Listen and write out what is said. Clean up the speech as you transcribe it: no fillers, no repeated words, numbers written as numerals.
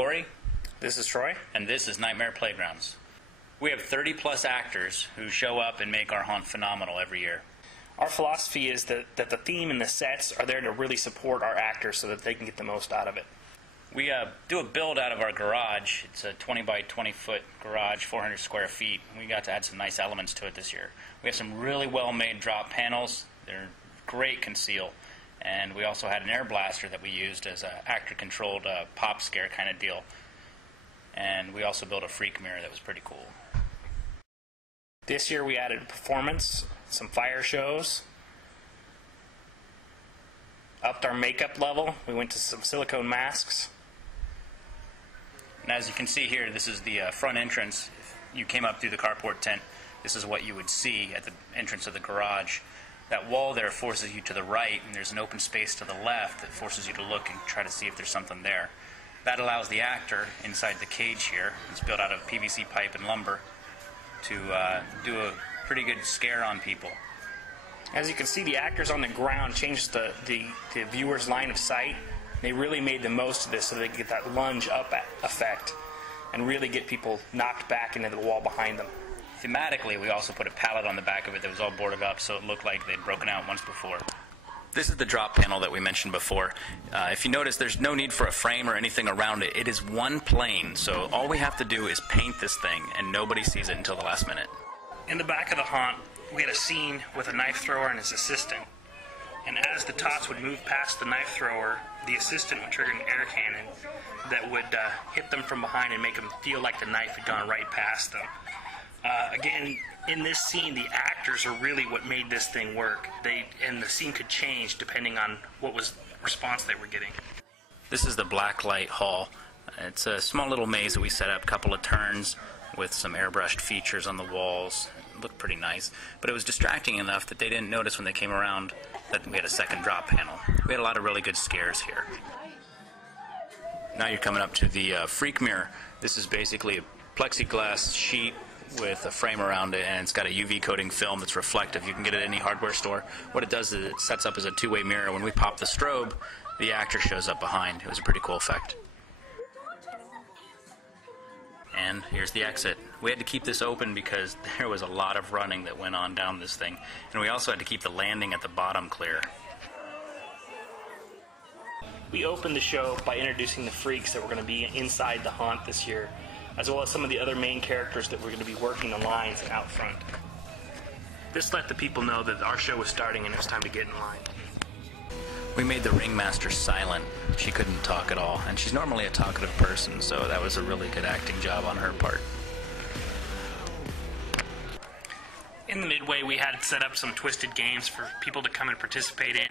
Corey. This is Troy. And this is Nightmare Playgrounds. We have 30-plus actors who show up and make our haunt phenomenal every year. Our philosophy is that the theme and the sets are there to really support our actors so that they can get the most out of it. We do a build out of our garage. It's a 20 by 20 foot garage, 400 square feet. We got to add some nice elements to it this year. We have some really well-made drop panels. They're great conceal. And we also had an air blaster that we used as an actor-controlled pop scare kind of deal. And we also built a freak mirror that was pretty cool. This year we added performance, some fire shows, upped our makeup level. We went to some silicone masks. And as you can see here, this is the front entrance. If you came up through the carport tent, this is what you would see at the entrance of the garage. That wall there forces you to the right, and there's an open space to the left that forces you to look and try to see if there's something there. That allows the actor inside the cage here, it's built out of PVC pipe and lumber, to do a pretty good scare on people. As you can see, the actors on the ground changed the viewer's line of sight. They really made the most of this so they could get that lunge up effect and really get people knocked back into the wall behind them. Thematically, we also put a pallet on the back of it that was all boarded up so it looked like they'd broken out once before. This is the drop panel that we mentioned before. If you notice, there's no need for a frame or anything around it. It is one plane, so all we have to do is paint this thing, and nobody sees it until the last minute. In the back of the haunt, we had a scene with a knife thrower and his assistant. And as the tots would move past the knife thrower, the assistant would trigger an air cannon that would hit them from behind and make them feel like the knife had gone right past them. Again, in this scene, the actors are really what made this thing work. And the scene could change depending on what response they were getting. This is the black light hall. It's a small little maze that we set up, a couple of turns with some airbrushed features on the walls. It looked pretty nice, but it was distracting enough that they didn't notice when they came around that we had a second drop panel. We had a lot of really good scares here. Now you're coming up to the freak mirror. This is basically a plexiglass sheet with a frame around it, and it's got a UV coating film that's reflective. You can get it at any hardware store. What it does is it sets up as a two-way mirror. When we pop the strobe, the actor shows up behind. It was a pretty cool effect. And here's the exit. We had to keep this open because there was a lot of running that went on down this thing, and we also had to keep the landing at the bottom clear. We opened the show by introducing the freaks that were going to be inside the haunt this year, as well as some of the other main characters that were going to be working the lines and out front. This let the people know that our show was starting and it was time to get in line. We made the ringmaster silent. She couldn't talk at all, and she's normally a talkative person, so that was a really good acting job on her part. In the midway, we had set up some twisted games for people to come and participate in.